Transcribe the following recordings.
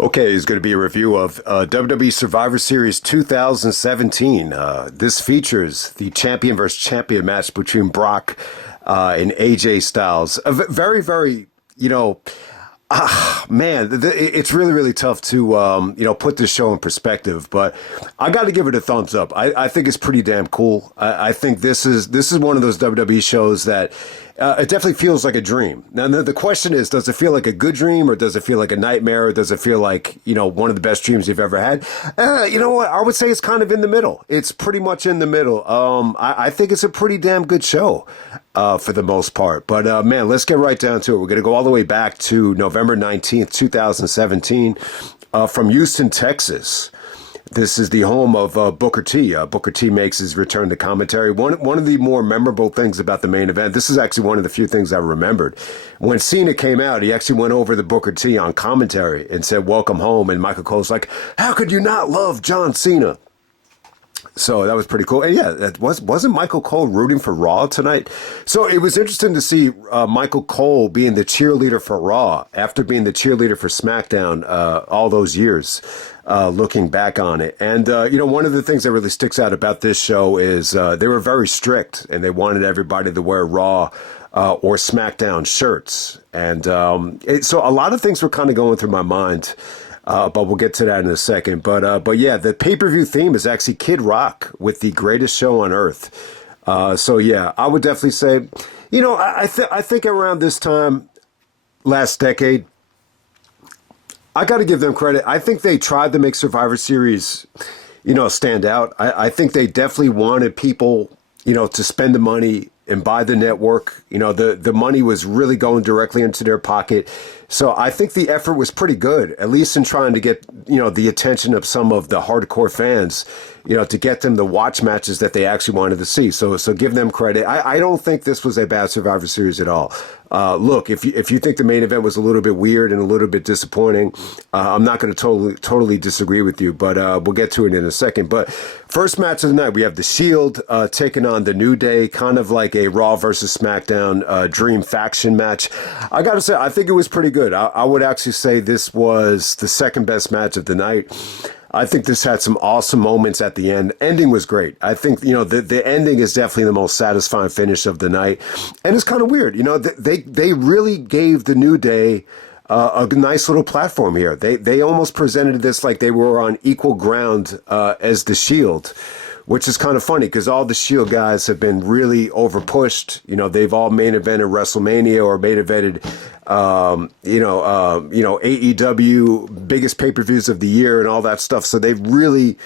Okay, it's going to be a review of WWE Survivor Series 2017. This features the champion versus champion match between Brock and AJ Styles. Very, very, man, it's really, really tough to, put this show in perspective, but I got to give it a thumbs up. I think it's pretty damn cool. I think this is one of those WWE shows that it definitely feels like a dream. Now, the question is, does it feel like a good dream, or does it feel like a nightmare, or does it feel like, one of the best dreams you've ever had? You know what? I would say it's kind of in the middle. It's pretty much in the middle. I think it's a pretty damn good show for the most part. But, man, let's get right down to it. We're going to go all the way back to November 19th, 2017, from Houston, Texas. This is the home of Booker T. Booker T makes his return to commentary. One of the more memorable things about the main event, this is actually one of the few things I remembered. When Cena came out, he actually went over to Booker T on commentary and said, "Welcome home." And Michael Cole's like, "How could you not love John Cena?" So that was pretty cool. And yeah, wasn't Michael Cole rooting for Raw tonight? So it was interesting to see Michael Cole being the cheerleader for Raw after being the cheerleader for SmackDown all those years, looking back on it. And, one of the things that really sticks out about this show is they were very strict, and they wanted everybody to wear Raw or SmackDown shirts. And so a lot of things were kind of going through my mind. But we'll get to that in a second. But yeah, the pay-per-view theme is actually Kid Rock with The Greatest Show on Earth. So yeah, I would definitely say, I think around this time last decade, I got to give them credit. I think they tried to make Survivor Series, stand out. I think they definitely wanted people, to spend the money and buy the network. The money was really going directly into their pocket. So I think the effort was pretty good, at least in trying to get, the attention of some of the hardcore fans, to get them to watch matches that they actually wanted to see. So give them credit. I don't think this was a bad Survivor Series at all. Look, if you think the main event was a little bit weird and a little bit disappointing, I'm not going to totally disagree with you, but we'll get to it in a second. But first match of the night, we have The Shield taking on The New Day, kind of like a Raw versus SmackDown Dream Faction match. I got to say, I think it was pretty good. I would actually say this was the second best match of the night. I think this had some awesome moments at the end. Ending was great. I think, the ending is definitely the most satisfying finish of the night. And it's kind of weird. They really gave The New Day a nice little platform here. They almost presented this like they were on equal ground as The Shield, which is kind of funny because all the Shield guys have been really overpushed. They've all main evented WrestleMania or main evented, AEW, biggest pay-per-views of the year and all that stuff. So they've really,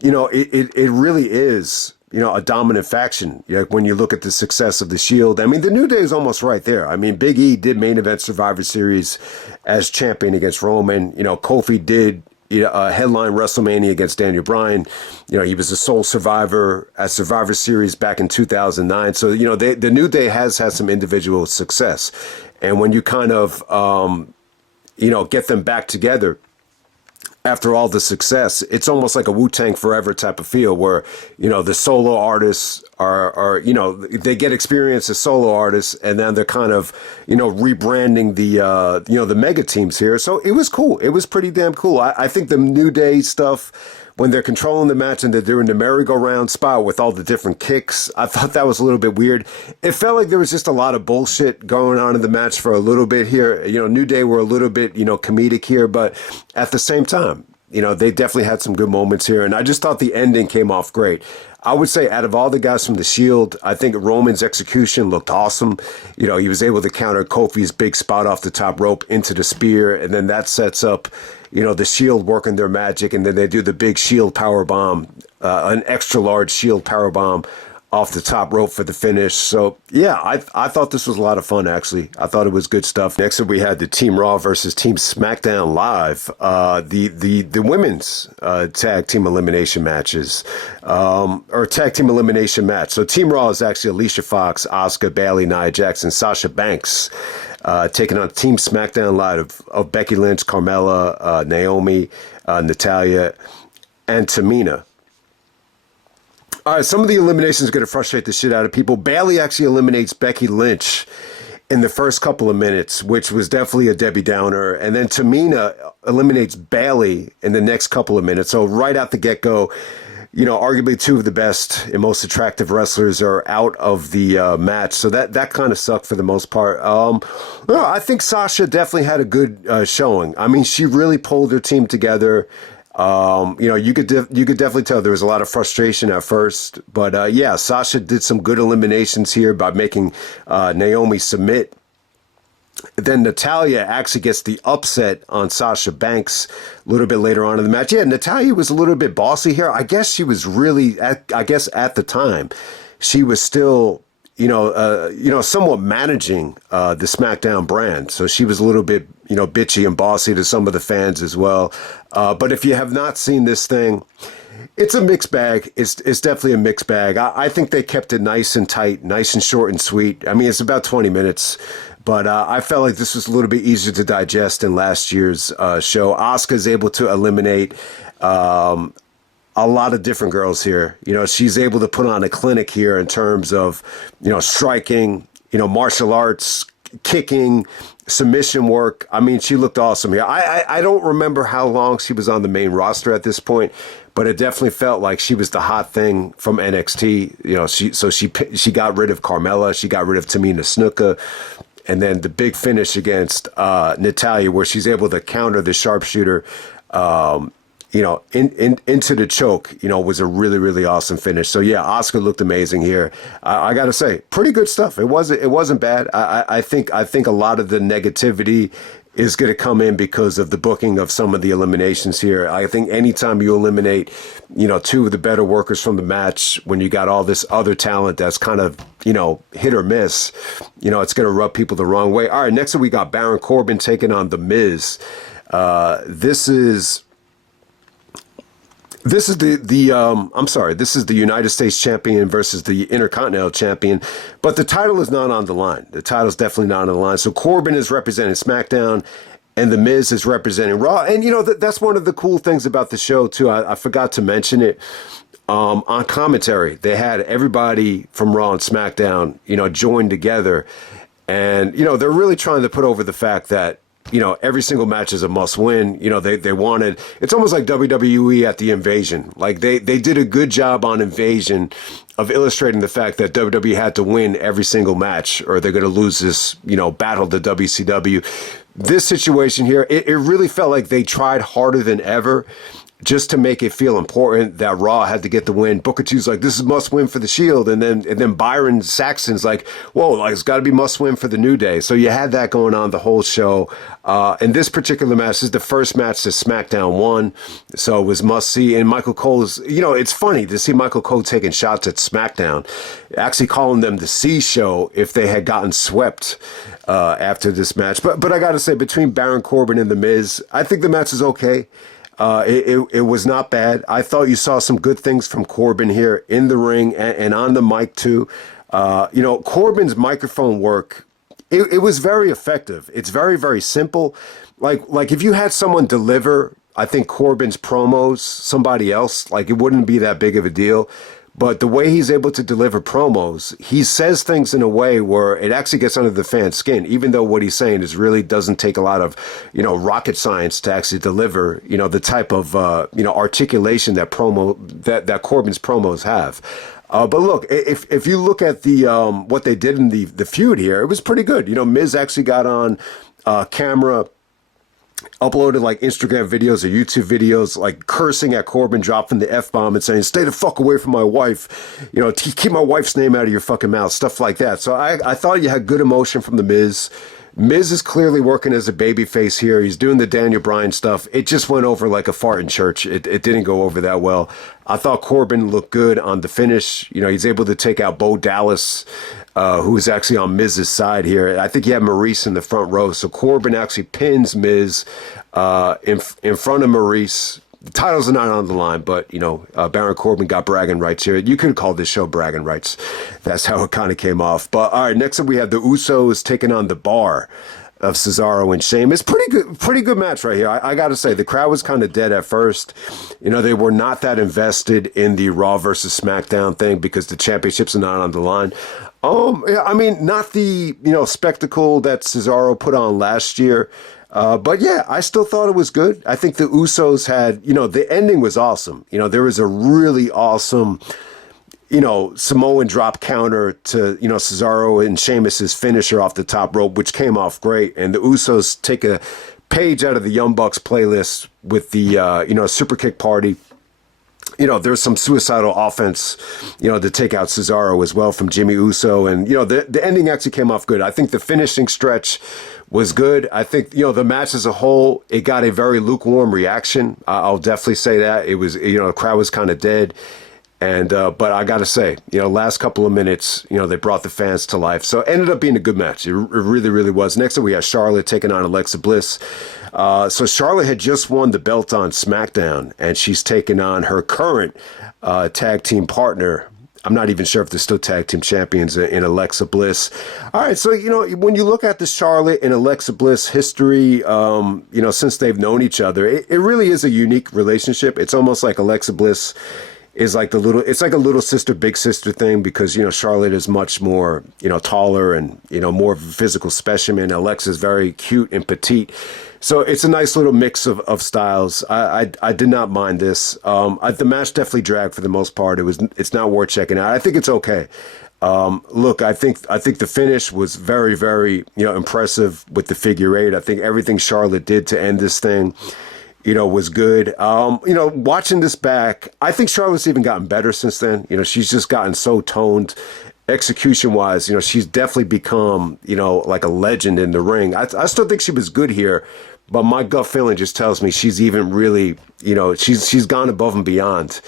it really is, a dominant faction. When you look at the success of the Shield, I mean, the New Day is almost right there. I mean, Big E did main event Survivor Series as champion against Roman. Kofi did headline WrestleMania against Daniel Bryan. He was the sole survivor at Survivor Series back in 2009. So, the New Day has had some individual success. And when you kind of, get them back together after all the success, it's almost like a Wu-Tang Forever type of feel where, the solo artists are they get experience as solo artists, and then they're kind of, rebranding the mega teams here. So it was cool. It was pretty damn cool. I think the New Day stuff, when they're controlling the match and they're doing the merry-go-round spot with all the different kicks, I thought that was a little bit weird. It felt like there was just a lot of bullshit going on in the match for a little bit here. New Day were a little bit, comedic here, but at the same time, they definitely had some good moments here, and I just thought the ending came off great. I would say out of all the guys from The Shield, I think Roman's execution looked awesome. He was able to counter Kofi's big spot off the top rope into the spear, and then that sets up, the Shield working their magic, and then they do the big Shield power bomb, an extra large Shield power bomb off the top rope for the finish. So yeah, I thought this was a lot of fun, actually. I thought it was good stuff. Next up, we had the Team Raw versus Team SmackDown Live, the women's tag team elimination matches, or tag team elimination match. So Team Raw is actually Alicia Fox, Asuka, Bayley, Nia Jax, and Sasha Banks, taking on Team SmackDown Live of Becky Lynch, Carmella, Naomi, Natalya, and Tamina. All right, some of the eliminations are going to frustrate the shit out of people. Bayley actually eliminates Becky Lynch in the first couple of minutes, which was definitely a Debbie Downer. And then Tamina eliminates Bayley in the next couple of minutes. So right out the get-go, you know, arguably two of the best and most attractive wrestlers are out of the match. So that kind of sucked for the most part. No, I think Sasha definitely had a good showing. I mean, she really pulled her team together. You know, you could definitely tell there was a lot of frustration at first, but yeah, Sasha did some good eliminations here by making Naomi submit. Then Natalya actually gets the upset on Sasha Banks a little bit later on in the match. Yeah, Natalya was a little bit bossy here. I guess she was really, I guess at the time, she was still, somewhat managing the SmackDown brand. So she was a little bit, bitchy and bossy to some of the fans as well. But if you have not seen this thing, it's a mixed bag. It's definitely a mixed bag. I think they kept it nice and tight, nice and short and sweet. I mean, it's about 20 minutes. But I felt like this was a little bit easier to digest than last year's show. Asuka's able to eliminate a lot of different girls here. You know, she's able to put on a clinic here in terms of, striking, martial arts, kicking, submission work. I mean, she looked awesome here. I don't remember how long she was on the main roster at this point, but it definitely felt like she was the hot thing from NXT. She got rid of Carmella. She got rid of Tamina Snuka. And then the big finish against Natalya, where she's able to counter the sharpshooter, into the choke, was a really, really awesome finish. So yeah, Asuka looked amazing here. I got to say, pretty good stuff. It wasn't bad. I think a lot of the negativity is going to come in because of the booking of some of the eliminations here. I think anytime you eliminate, two of the better workers from the match, when you got all this other talent that's kind of, hit or miss, it's going to rub people the wrong way. All right, next up we got Baron Corbin taking on The Miz. This is the United States champion versus the Intercontinental champion, but the title is not on the line. The title's definitely not on the line. So Corbin is representing SmackDown and The Miz is representing Raw. And, that's one of the cool things about the show, too. I forgot to mention it. On commentary, they had everybody from Raw and SmackDown, joined together. And, they're really trying to put over the fact that, every single match is a must win. They wanted, it's almost like WWE at the Invasion. Like they did a good job on Invasion of illustrating the fact that WWE had to win every single match or they're going to lose this, battle to WCW. This situation here, it really felt like they tried harder than ever just to make it feel important that Raw had to get the win. Booker T's like, this is must win for the Shield. And then Byron Saxton's like, whoa, like it's got to be must win for the New Day. So you had that going on the whole show. And this particular match this is the first match that SmackDown won. So it was must see. And Michael Cole's, it's funny to see Michael Cole taking shots at SmackDown, actually calling them the C show if they had gotten swept after this match. But I got to say, between Baron Corbin and The Miz, I think the match is okay. It was not bad. I thought you saw some good things from Corbin here in the ring and on the mic too. Corbin's microphone work, it was very effective. It's very, very simple. Like if you had someone deliver, I think Corbin's promos, somebody else, like it wouldn't be that big of a deal. But the way he's able to deliver promos, he says things in a way where it actually gets under the fan's skin, even though what he's saying is really doesn't take a lot of, rocket science to actually deliver, the type of, articulation that Corbin's promos have. But look, if you look at the what they did in the feud here, it was pretty good. Miz actually got on camera, uploaded like Instagram videos or YouTube videos, like cursing at Corbin, dropping the F-bomb and saying, stay the fuck away from my wife, keep my wife's name out of your fucking mouth, stuff like that. So I thought you had good emotion from The Miz. Miz is clearly working as a babyface here. He's doing the Daniel Bryan stuff. It just went over like a fart in church. It didn't go over that well. I thought Corbin looked good on the finish. He's able to take out Bo Dallas, who is actually on Miz's side here. I think he had Maurice in the front row. So Corbin actually pins Miz in front of Maurice. The titles are not on the line, but, Baron Corbin got bragging rights here. You could call this show bragging rights. That's how it kind of came off. But, all right, next up we have the Usos taking on The Bar. of Cesaro and Sheamus. Pretty good match right here. I got to say, the crowd was kind of dead at first. They were not that invested in the Raw versus SmackDown thing because the championships are not on the line. Yeah, I mean, not the, spectacle that Cesaro put on last year. But yeah, I still thought it was good. I think the Usos had, the ending was awesome. There was a really awesome, Samoan drop counter to, Cesaro and Sheamus's finisher off the top rope, which came off great. And the Usos take a page out of the Young Bucks playlist with the, super kick party. There's some suicidal offense, to take out Cesaro as well from Jimmy Uso. And, the ending actually came off good. I think the finishing stretch was good. I think, the match as a whole, it got a very lukewarm reaction. I'll definitely say that. It was, the crowd was kind of dead. And, but I got to say, last couple of minutes, they brought the fans to life. So it ended up being a good match. It really, really was. Next up, we had Charlotte taking on Alexa Bliss. So Charlotte had just won the belt on SmackDown, and she's taking on her current tag team partner. I'm not even sure if they're still tag team champions in Alexa Bliss. All right, so, when you look at the Charlotte and Alexa Bliss history, since they've known each other, it really is a unique relationship. It's almost like Alexa Bliss is like it's like a little sister, big sister thing because, Charlotte is much more, taller and, more of a physical specimen. Alexa's very cute and petite. So it's a nice little mix of styles. I did not mind this. The match definitely dragged for the most part. It's not worth checking out. I think it's okay. Look, I think the finish was very, very, impressive with the figure eight. I think everything Charlotte did to end this thing, was good. Watching this back, I think Charlotte's even gotten better since then. She's just gotten so toned. Execution-wise, she's definitely become, like a legend in the ring. I still think she was good here, but my gut feeling just tells me she's even really, she's gone above and beyond,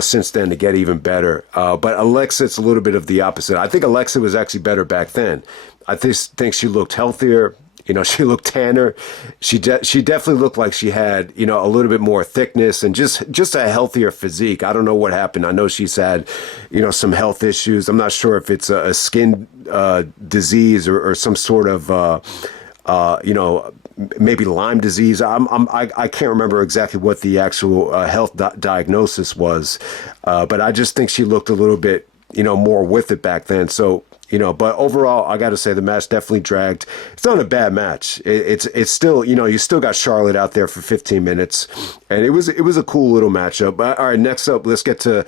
since then to get even better. But Alexa, it's a little bit of the opposite. I think Alexa was actually better back then. I just think she looked healthier. She looked tanner. She definitely looked like she had, a little bit more thickness and just a healthier physique. I don't know what happened. I know she's had, some health issues. I'm not sure if it's a skin disease or some sort of, maybe Lyme disease. I can't remember exactly what the actual health diagnosis was, but I just think she looked a little bit, more with it back then. So. But overall, I got to say the match definitely dragged. It's not a bad match. It's still, you still got Charlotte out there for 15 minutes, and it was a cool little matchup. But all right, next up, let's get to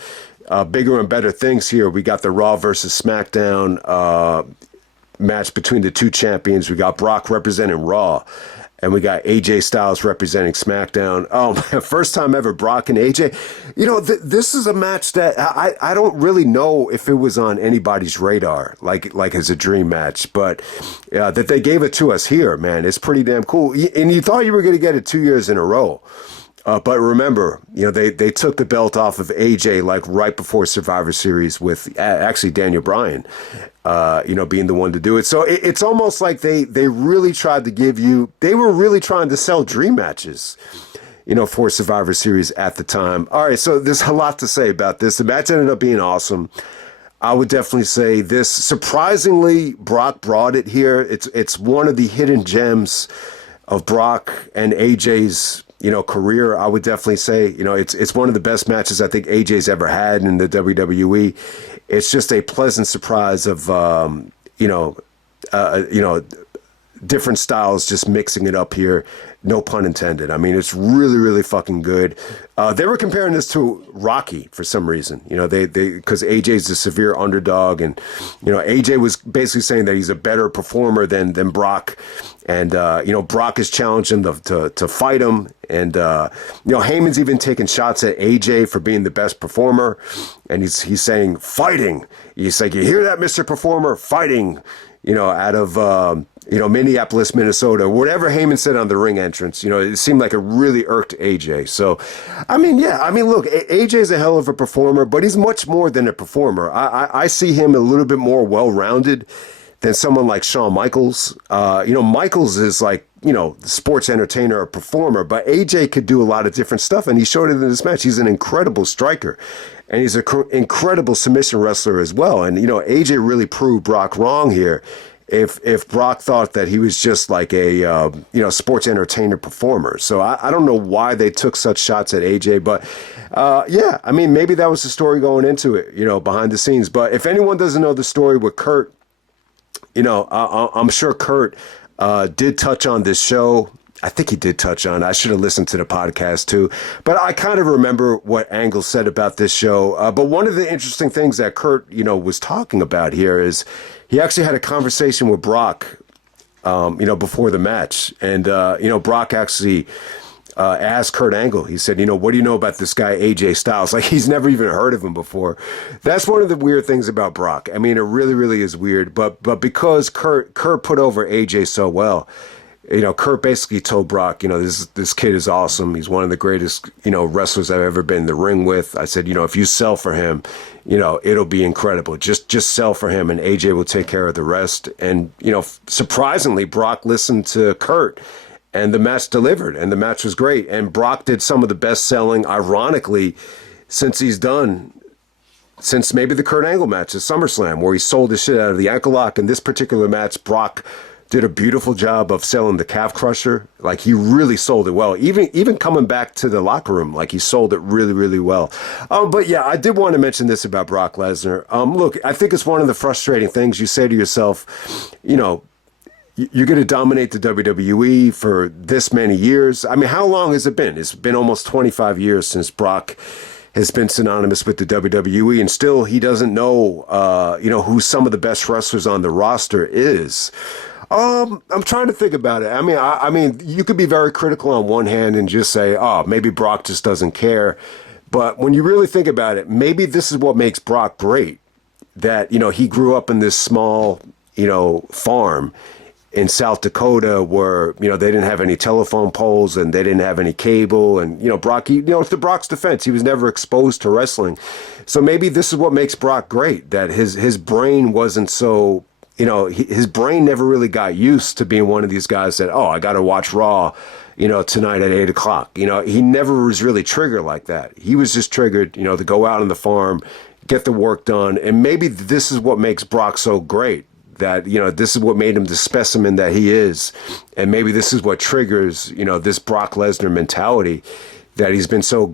bigger and better things here. We got the Raw versus SmackDown match between the two champions. We got Brock representing Raw, and we got AJ Styles representing SmackDown. Oh, first time ever, Brock and AJ. This is a match that I don't really know if it was on anybody's radar, like as a dream match, but that they gave it to us here, man, it's pretty damn cool. And you thought you were going to get it 2 years in a row. But remember, they took the belt off of AJ like right before Survivor Series with actually Daniel Bryan, being the one to do it. So it's almost like they really tried to they were really trying to sell dream matches, for Survivor Series at the time. All right, so there's a lot to say about this. The match ended up being awesome. I would definitely say this. Surprisingly, Brock brought it here. It's one of the hidden gems of Brock and AJ's career. I would definitely say, it's one of the best matches I think AJ's ever had in the WWE. It's just a pleasant surprise of, different styles, just mixing it up here. No pun intended. I mean, it's really, really fucking good. They were comparing this to Rocky for some reason. Because AJ's a severe underdog, and AJ was basically saying that he's a better performer than Brock, and Brock has challenged him to fight him, and Heyman's even taking shots at AJ for being the best performer, and he's saying fighting. He's like, you hear that, Mr. Performer? Fighting. Out of Minneapolis, Minnesota, whatever Heyman said on the ring entrance, it seemed like it really irked AJ. So, look, AJ's a hell of a performer, but he's much more than a performer. I see him a little bit more well-rounded than someone like Shawn Michaels. Michaels is like, sports entertainer or performer, but AJ could do a lot of different stuff, and he showed it in this match. He's an incredible striker, and he's an incredible submission wrestler as well. And, AJ really proved Brock wrong here if Brock thought that he was just like a sports entertainer performer. So I don't know why they took such shots at AJ, but yeah, I mean, maybe that was the story going into it, behind the scenes. But if anyone doesn't know the story with Kurt, I'm sure Kurt did touch on this show. I think he did touch on it. I should have listened to the podcast too. But I kind of remember what Angle said about this show. But one of the interesting things that Kurt, was talking about here is he actually had a conversation with Brock, before the match. And, Brock actually asked Kurt Angle, he said, what do you know about this guy, AJ Styles? Like, he's never even heard of him before. That's one of the weird things about Brock. I mean, it really, really is weird. But because Kurt put over AJ so well, Kurt basically told Brock, this kid is awesome. He's one of the greatest, wrestlers I've ever been in the ring with. I said, if you sell for him, it'll be incredible. Just sell for him and AJ will take care of the rest. And, surprisingly, Brock listened to Kurt and the match delivered and the match was great. And Brock did some of the best selling, ironically, since maybe the Kurt Angle match at SummerSlam, where he sold the shit out of the ankle lock. In this particular match, Brock did a beautiful job of selling the calf crusher. Like, he really sold it well. Even coming back to the locker room, like, he sold it really, really well. But yeah, I did want to mention this about Brock Lesnar. Look, I think it's one of the frustrating things. You say to yourself, you're going to dominate the WWE for this many years. I mean, how long has it been? It's been almost 25 years since Brock has been synonymous with the WWE, and still he doesn't know, who some of the best wrestlers on the roster is. I'm trying to think about it. I mean, you could be very critical on one hand and just say, oh, maybe Brock just doesn't care. But when you really think about it, maybe this is what makes Brock great. That, he grew up in this small, farm in South Dakota where, they didn't have any telephone poles and they didn't have any cable. And, Brock, to Brock's defense, he was never exposed to wrestling. So maybe this is what makes Brock great, that his brain wasn't so... his brain never really got used to being one of these guys that, I got to watch Raw, tonight at 8 o'clock. He never was really triggered like that. He was just triggered, to go out on the farm, get the work done. And maybe this is what makes Brock so great, that, this is what made him the specimen that he is. And maybe this is what triggers, this Brock Lesnar mentality that he's been so,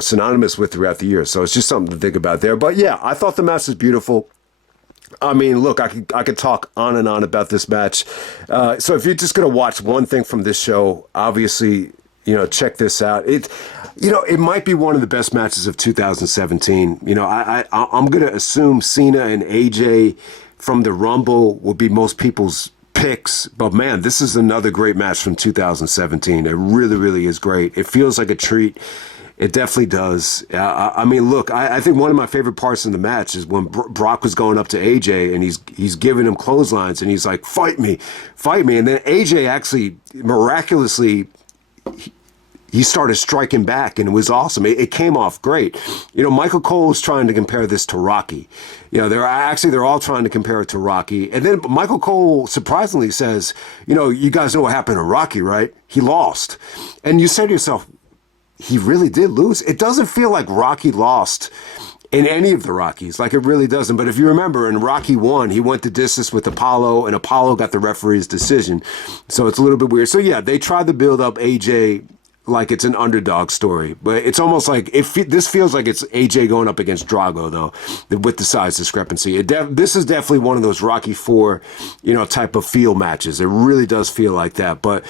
synonymous with throughout the years. So it's just something to think about there. But yeah, I thought the match was beautiful. I mean, look, I could talk on and on about this match. So if you're just going to watch one thing from this show, obviously, check this out. It might be one of the best matches of 2017. I'm going to assume Cena and AJ from the Rumble will be most people's picks. But man, this is another great match from 2017. It really, really is great. It feels like a treat. It definitely does. I mean, look, I think one of my favorite parts in the match is when Brock was going up to AJ and he's giving him clotheslines and he's like, fight me. And then AJ actually miraculously, he started striking back and it was awesome. It came off great. Michael Cole was trying to compare this to Rocky. They're all trying to compare it to Rocky. And then Michael Cole surprisingly says, you guys know what happened to Rocky, right? He lost. And you say to yourself, he really did lose. It doesn't feel like Rocky lost in any of the Rockies. Like, it really doesn't. But if you remember, in Rocky 1, he went the distance with Apollo, and Apollo got the referee's decision. So it's a little bit weird. So yeah, they tried to build up AJ like it's an underdog story. But it's almost like, this feels like it's AJ going up against Drago, though, with the size discrepancy. This is definitely one of those Rocky 4, type of feel matches. It really does feel like that. But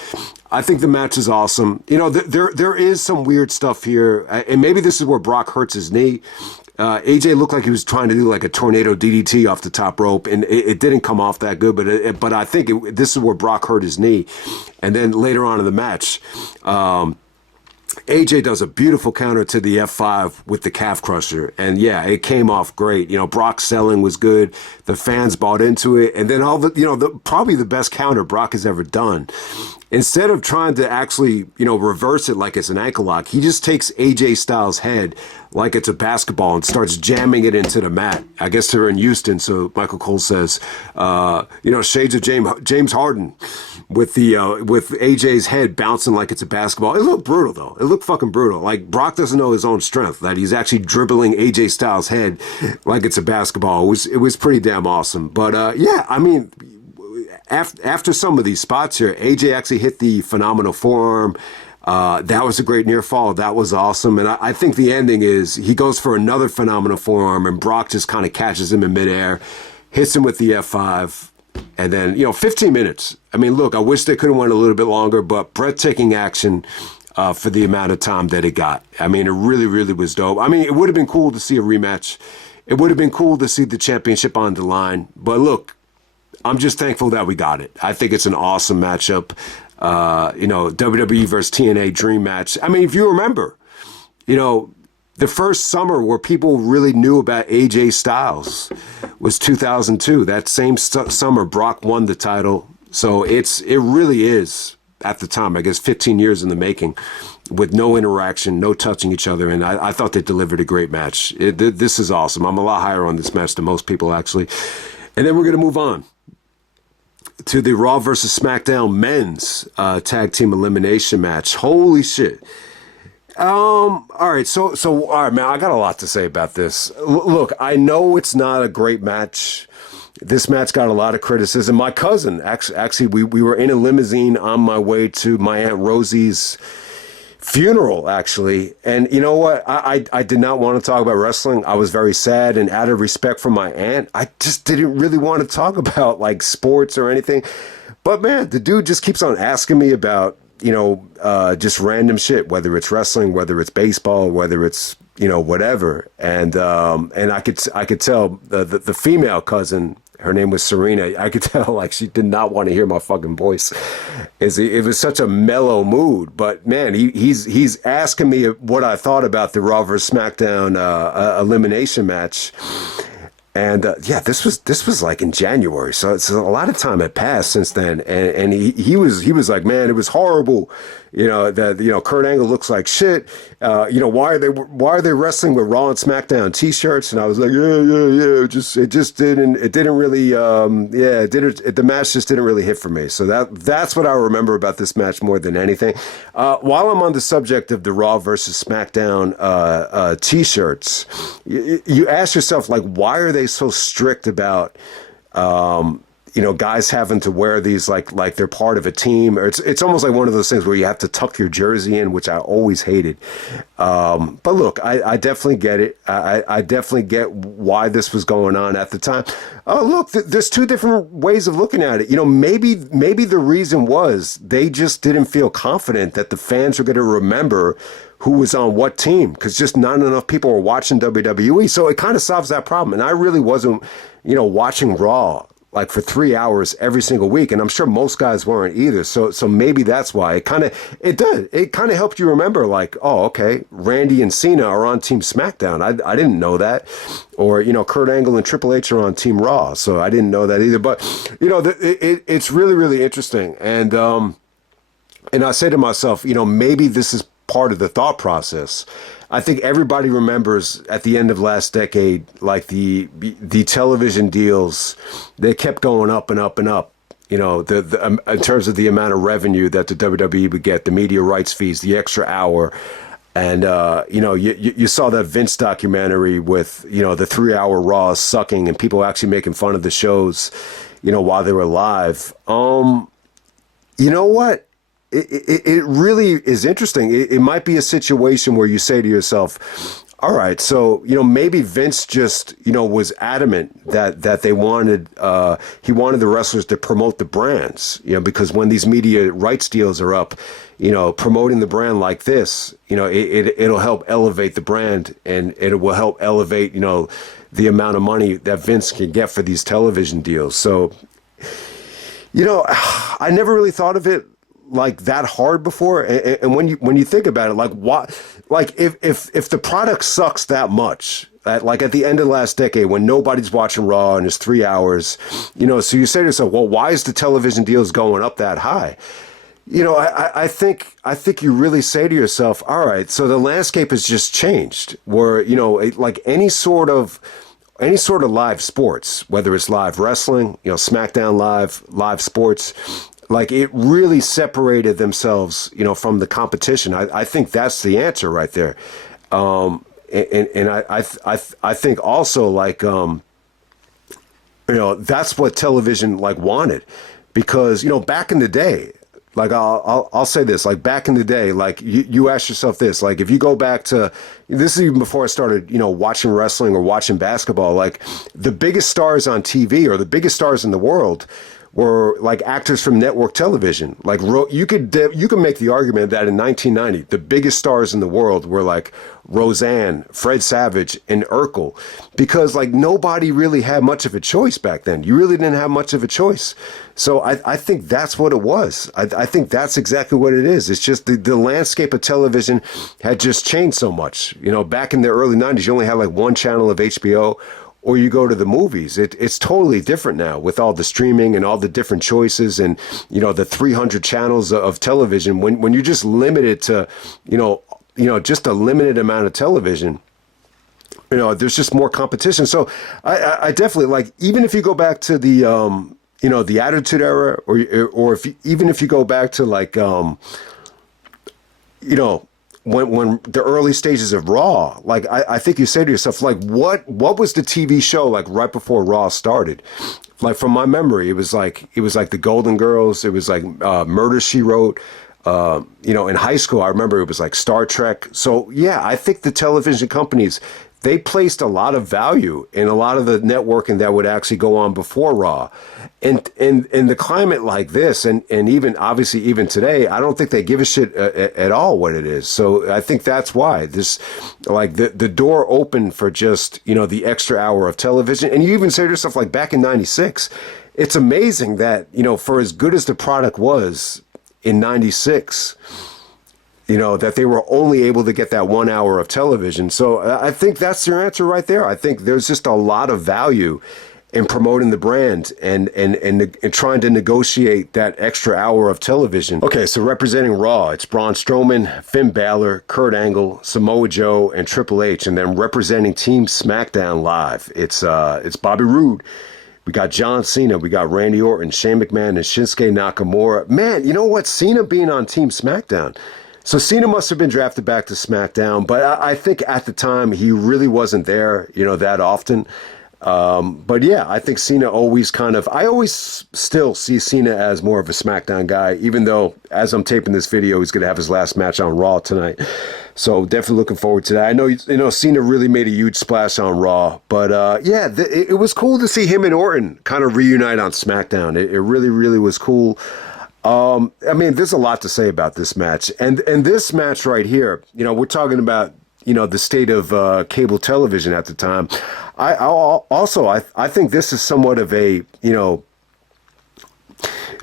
I think the match is awesome. There is some weird stuff here, and maybe this is where Brock hurts his knee. AJ looked like he was trying to do like a tornado DDT off the top rope, and it didn't come off that good. But I think this is where Brock hurt his knee, and then later on in the match, AJ does a beautiful counter to the F5 with the calf crusher. And yeah, it came off great. Brock's selling was good. The fans bought into it. And then probably the best counter Brock has ever done. Instead of trying to actually, reverse it like it's an ankle lock, he just takes AJ Styles' head like it's a basketball and starts jamming it into the mat. I guess they're in Houston, so Michael Cole says, shades of James Harden with AJ's head bouncing like it's a basketball. It looked brutal, though. It looked fucking brutal. Like, Brock doesn't know his own strength, that he's actually dribbling AJ Styles' head like it's a basketball. It was pretty damn awesome. But, yeah, I mean, after some of these spots here, AJ actually hit the phenomenal forearm. That was a great near fall. That was awesome. And I think the ending is he goes for another phenomenal forearm, and Brock just kind of catches him in midair, hits him with the F5, and then, 15 minutes. I mean, look, I wish they could have went a little bit longer, but breathtaking action for the amount of time that it got. I mean, it really, really was dope. I mean, it would have been cool to see a rematch. It would have been cool to see the championship on the line. But look, I'm just thankful that we got it. I think it's an awesome matchup. WWE versus TNA dream match. I mean, if you remember, the first summer where people really knew about AJ Styles was 2002. That same summer, Brock won the title. So it really is, at the time, I guess 15 years in the making, with no interaction, no touching each other. And I thought they delivered a great match. This is awesome. I'm a lot higher on this match than most people, actually. And then we're going to move on to the Raw versus SmackDown men's tag team elimination match. Holy shit. All right. So, all right, man, I got a lot to say about this. Look, I know it's not a great match. This match got a lot of criticism. My cousin, actually, we were in a limousine on my way to my Aunt Rosie's funeral, actually. And you know what? I did not want to talk about wrestling. I was very sad, and out of respect for my aunt, I just didn't really want to talk about like sports or anything. But man, the dude just keeps on asking me about, just random shit, whether it's wrestling, whether it's baseball, whether it's, whatever. And I could tell the female cousin, her name was Serena. I could tell like she did not want to hear my fucking voice. It was such a mellow mood. But man, he's asking me what I thought about the Raw vs. SmackDown elimination match. And this was like in January, so a lot of time had passed since then. And he was like, man, it was horrible. That Kurt Angle looks like shit. Why are they wrestling with Raw and SmackDown T-shirts? And I was like, yeah. It didn't really. The match just didn't really hit for me. So that's what I remember about this match more than anything. While I'm on the subject of the Raw versus SmackDown T-shirts, you ask yourself, like, why are they so strict about guys having to wear these like they're part of a team? Or it's almost like one of those things where you have to tuck your jersey in, which I always hated. But look, I definitely get it. I definitely get why this was going on at the time. Oh, look, there's two different ways of looking at it. Maybe the reason was they just didn't feel confident that the fans were going to remember who was on what team, because just not enough people were watching WWE. So it kind of solves that problem. And I really wasn't, watching Raw like for 3 hours every single week, and I'm sure most guys weren't either. So maybe that's why it kind of helped you remember, like, oh, okay, Randy and Cena are on Team SmackDown. I didn't know that. Or Kurt Angle and Triple H are on Team Raw, so I didn't know that either. But it's really, really interesting. And I say to myself, maybe this is part of the thought process. I think everybody remembers at the end of last decade, like the television deals, they kept going up and up and up. In terms of the amount of revenue that the WWE would get, the media rights fees, the extra hour, and you saw that Vince documentary with the 3 hour Raw sucking and people actually making fun of the shows, while they were live. You know what? It really is interesting. It might be a situation where you say to yourself, all right, so, maybe Vince just, was adamant that they wanted, he wanted the wrestlers to promote the brands, because when these media rights deals are up, promoting the brand like this, it'll help elevate the brand, and it will help elevate, the amount of money that Vince can get for these television deals. So, I never really thought of it like that hard before. And when you think about it, like, what, like if the product sucks that much, like at the end of last decade when nobody's watching Raw and it's 3 hours, so you say to yourself, well, why is the television deals going up that high? I think you really say to yourself, all right, so the landscape has just changed where, like any sort of live sports, whether it's live wrestling, SmackDown live sports, like it really separated themselves, from the competition. I think that's the answer right there. And I think also like, that's what television like wanted, because, back in the day, like I'll say this, like back in the day, like you ask yourself this, like if you go back to, this is even before I started, watching wrestling or watching basketball, like the biggest stars on TV or the biggest stars in the world were like actors from network television. Like you could make the argument that in 1990, the biggest stars in the world were like Roseanne, Fred Savage, and Urkel, because like nobody really had much of a choice back then. You really didn't have much of a choice. So I think that's what it was. I think that's exactly what it is. It's just the landscape of television had just changed so much. Back in the early 90s, you only had like one channel of HBO, or you go to the movies. It's totally different now with all the streaming and all the different choices and, the 300 channels of television. When you're just limited to, just a limited amount of television, there's just more competition. So I definitely, like, even if you go back to the, the Attitude Era, or even if you go back to like, when the early stages of Raw, like I think you say to yourself, like, what was the TV show like right before Raw started? Like from my memory, it was like the Golden Girls, it was like Murder, She Wrote. In high school, I remember it was like Star Trek. So yeah, I think the television companies, they placed a lot of value in a lot of the networking that would actually go on before Raw. And in the climate like this, and even obviously even today, I don't think they give a shit at all what it is. So I think that's why this, like the door opened for just, the extra hour of television. And you even say to yourself, like back in 96, it's amazing that, for as good as the product was in 96, that they were only able to get that 1 hour of television. So I think that's your answer right there. I think there's just a lot of value in promoting the brand and trying to negotiate that extra hour of television. Okay, so representing Raw, it's Braun Strowman, Finn Balor, Kurt Angle, Samoa Joe, and Triple H. And then representing Team Smackdown Live, it's Bobby Roode. We got John Cena, we got Randy Orton, Shane McMahon, and Shinsuke Nakamura. Man, you know what? Cena being on Team Smackdown. So Cena must have been drafted back to SmackDown, but I think at the time he really wasn't there, that often. But yeah, I think Cena always I always still see Cena as more of a SmackDown guy, even though as I'm taping this video, he's going to have his last match on Raw tonight. So definitely looking forward to that. I know, Cena really made a huge splash on Raw, but yeah, it was cool to see him and Orton kind of reunite on SmackDown. It really, really was cool. I mean, there's a lot to say about this match, and this match right here. We're talking about the state of cable television at the time. I think this is somewhat of a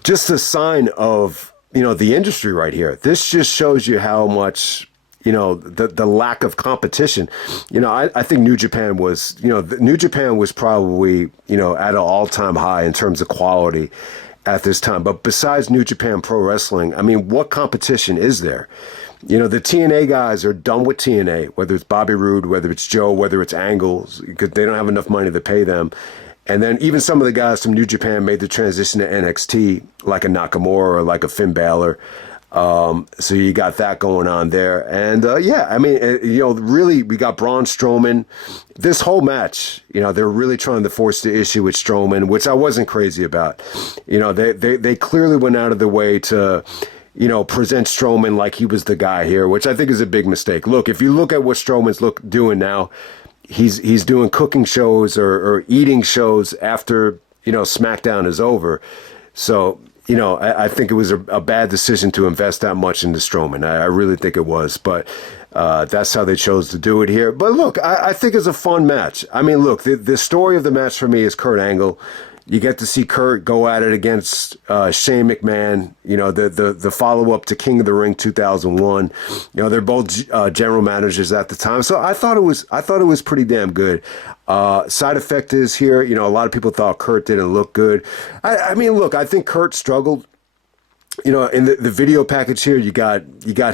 just a sign of the industry right here. This just shows you how much the lack of competition. I think New Japan was New Japan was probably at an all-time high in terms of quality at this time. But besides New Japan Pro Wrestling, I mean, what competition is there? The TNA guys are done with TNA, whether it's Bobby Roode, whether it's Joe, whether it's Angle, because they don't have enough money to pay them. And then even some of the guys from New Japan made the transition to NXT, like a Nakamura or like a Finn Balor. So you got that going on there. And yeah, I mean, really, we got Braun Strowman. This whole match, they're really trying to force the issue with Strowman, which I wasn't crazy about. They clearly went out of their way to present Strowman like he was the guy here, which I think is a big mistake. Look, if you look at what Strowman's doing now, he's doing cooking shows or eating shows after, SmackDown is over. So, I think it was a bad decision to invest that much into Strowman. I really think it was, but that's how they chose to do it here. But look, I think it's a fun match. I mean, look, the story of the match for me is Kurt Angle. You get to see Kurt go at it against Shane McMahon, the follow-up to King of the Ring 2001. They're both general managers at the time. So I thought it was pretty damn good. Side effect is here, a lot of people thought Kurt didn't look good. I mean, look, I think Kurt struggled. In the video package here, you got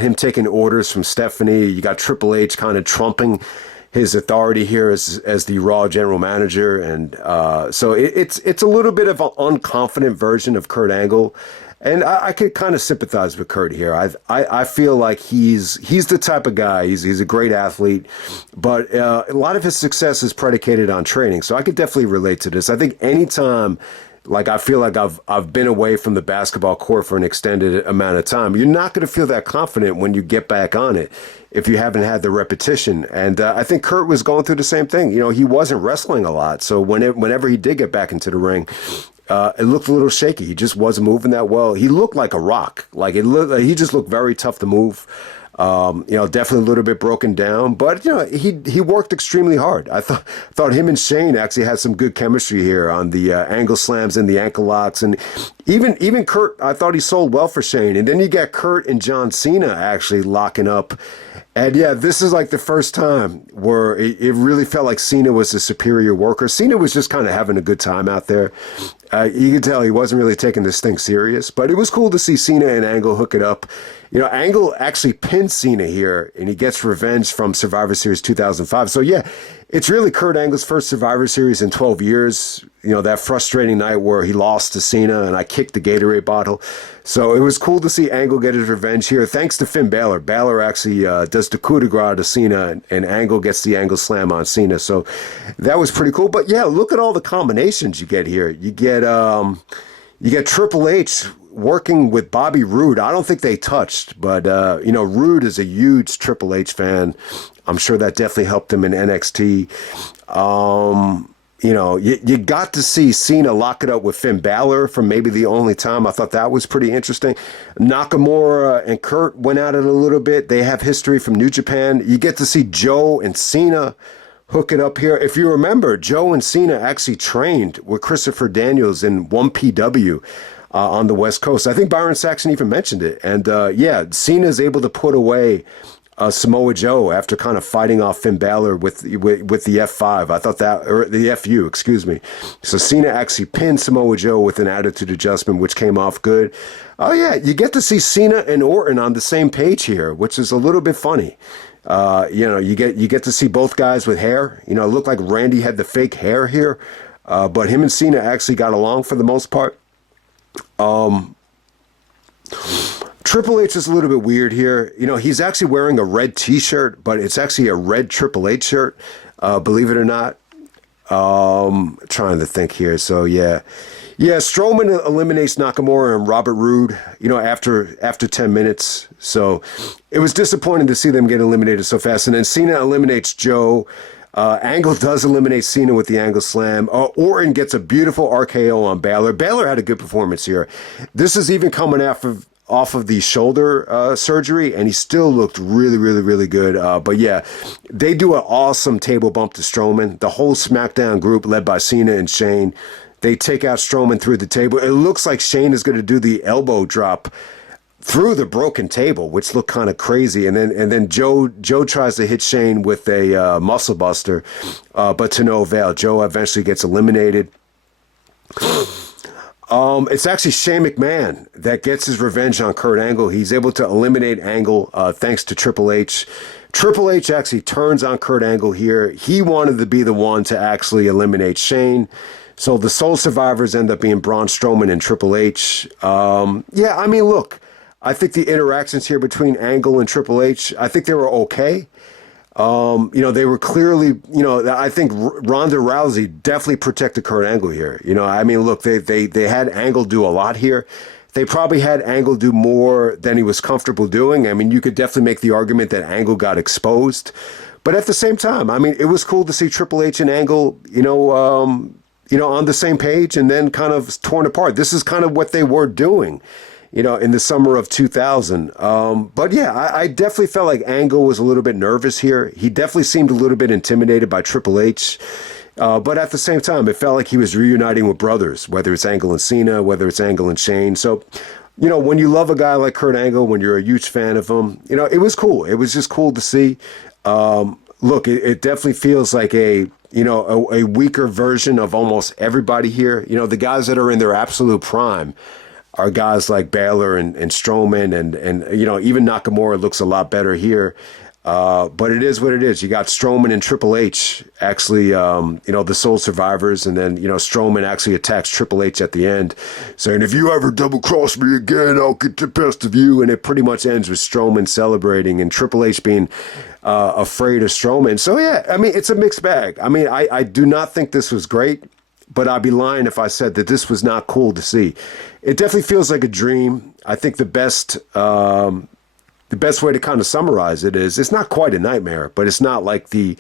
him taking orders from Stephanie. You got Triple H kind of trumping his authority here as the Raw general manager, and so it's a little bit of an unconfident version of Kurt Angle, and I could kind of sympathize with Kurt here. I feel like he's the type of guy. He's a great athlete, but a lot of his success is predicated on training. So I could definitely relate to this. I think anytime like I feel like I've been away from the basketball court for an extended amount of time. You're not going to feel that confident when you get back on it if you haven't had the repetition. And I think Kurt was going through the same thing. You know, he wasn't wrestling a lot, so whenever he did get back into the ring, it looked a little shaky. He just wasn't moving that well. He looked like a rock. Like he just looked very tough to move. You know, definitely a little bit broken down, but you know, he worked extremely hard. I thought him and Shane actually had some good chemistry here on the angle slams and the ankle locks, and even Kurt. I thought he sold well for Shane, and then you got Kurt and John Cena actually locking up. And yeah, this is like the first time where it really felt like Cena was the superior worker. Cena was just kind of having a good time out there. You could tell he wasn't really taking this thing serious, but it was cool to see Cena and Angle hook it up. You know, Angle actually pinned Cena here, and he gets revenge from Survivor Series 2005. So yeah, it's really Kurt Angle's first Survivor Series in 12 years. You know, that frustrating night where he lost to Cena and I kicked the Gatorade bottle. So it was cool to see Angle get his revenge here. Thanks to Finn Balor. Balor actually does the coup de grace to Cena, and Angle gets the Angle slam on Cena. So that was pretty cool. But yeah, look at all the combinations you get here. You get Triple H working with Bobby Roode. I don't think they touched, but you know, Roode is a huge Triple H fan. I'm sure that definitely helped him in NXT. You know, you got to see Cena lock it up with Finn Balor for maybe the only time. I thought that was pretty interesting. Nakamura and Kurt went at it a little bit. They have history from New Japan. You get to see Joe and Cena hook it up here. If you remember, Joe and Cena actually trained with Christopher Daniels in 1PW on the West Coast. I think Byron Saxon even mentioned it. And yeah, Cena is able to put away Samoa Joe after kind of fighting off Finn Balor with the F5. I thought that, or the FU, excuse me. So Cena actually pinned Samoa Joe with an attitude adjustment, which came off good. Oh yeah, you get to see Cena and Orton on the same page here, which is a little bit funny. You know, you get to see both guys with hair. You know, it looked like Randy had the fake hair here, but him and Cena actually got along for the most part. Triple H is a little bit weird here. You know, he's actually wearing a red T-shirt, but it's actually a red Triple H shirt, believe it or not. Trying to think here. So yeah, Strowman eliminates Nakamura and Robert Roode, you know, after 10 minutes. So it was disappointing to see them get eliminated so fast. And then Cena eliminates Joe. Angle does eliminate Cena with the Angle Slam. Orton gets a beautiful RKO on Balor. Balor had a good performance here. This is even coming off of the shoulder surgery, and he still looked really, really, really good. But yeah, they do an awesome table bump to Strowman. The whole Smackdown group led by Cena and Shane, they take out Strowman through the table. It looks like Shane is going to do the elbow drop through the broken table, which looked kind of crazy. And then Joe tries to hit Shane with a muscle buster, but to no avail. Joe eventually gets eliminated. It's actually Shane McMahon that gets his revenge on Kurt Angle. He's able to eliminate Angle thanks to Triple H. Triple H actually turns on Kurt Angle here. He wanted to be the one to actually eliminate Shane. So the sole survivors end up being Braun Strowman and Triple H. Yeah, I mean, look, I think the interactions here between Angle and Triple H, I think they were okay. You know, they were clearly, you know, I think Ronda Rousey definitely protected Kurt Angle here. You know, I mean, look, they had Angle do a lot here. They probably had Angle do more than he was comfortable doing. I mean, you could definitely make the argument that Angle got exposed. But at the same time, I mean, it was cool to see Triple H and Angle, you know, on the same page and then kind of torn apart. This is kind of what they were doing, you know, in the summer of 2000. But yeah, I definitely felt like Angle was a little bit nervous here. He definitely seemed a little bit intimidated by Triple H. But at the same time, it felt like he was reuniting with brothers, whether it's Angle and Cena, whether it's Angle and Shane. So, you know, when you love a guy like Kurt Angle, when you're a huge fan of him, you know, it was cool. It was just cool to see. Look, it definitely feels like a weaker version of almost everybody here. You know, the guys that are in their absolute prime are guys like Balor and Strowman and you know, even Nakamura looks a lot better here. But it is what it is. You got Strowman and Triple H actually, you know, the sole survivors. And then, you know, Strowman actually attacks Triple H at the end saying, if you ever double cross me again, I'll get the best of you. And it pretty much ends with Strowman celebrating and Triple H being afraid of Strowman. So, yeah, I mean, it's a mixed bag. I mean, I do not think this was great. but I'd be lying if I said that this was not cool to see. It definitely feels like a dream. I think the best way to kind of summarize it is it's not quite a nightmare, but it's not like a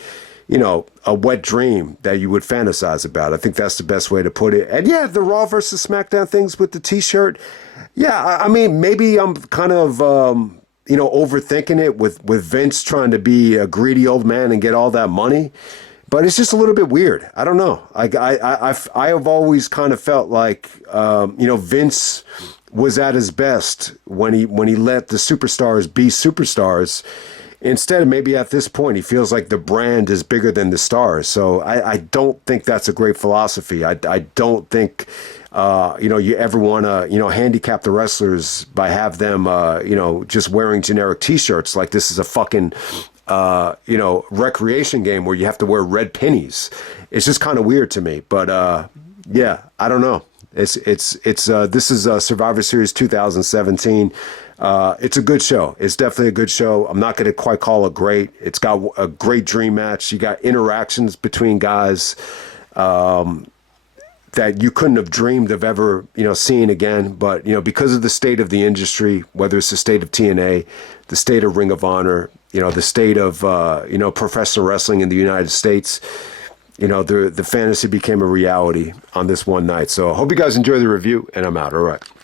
wet dream that you would fantasize about. I think that's the best way to put it. And yeah, the Raw versus SmackDown things with the T-shirt. Yeah, I mean, maybe I'm kind of, overthinking it with Vince trying to be a greedy old man and get all that money. But it's just a little bit weird. I don't know. I have always kind of felt like, Vince was at his best when he let the superstars be superstars. Instead, maybe at this point, he feels like the brand is bigger than the stars. So I don't think that's a great philosophy. I don't think, you ever want to, handicap the wrestlers by have them, just wearing generic T-shirts like this is a fucking, recreation game where you have to wear red pennies. It's just kind of weird to me. But, I don't know. This is Survivor Series 2017. It's a good show. It's definitely a good show. I'm not going to quite call it great. It's got a great dream match. You got interactions between guys that you couldn't have dreamed of ever, seeing again. But, because of the state of the industry, whether it's the state of TNA, the state of Ring of Honor, the state of, professional wrestling in the United States, the fantasy became a reality on this one night. So I hope you guys enjoy the review, and I'm out. All right.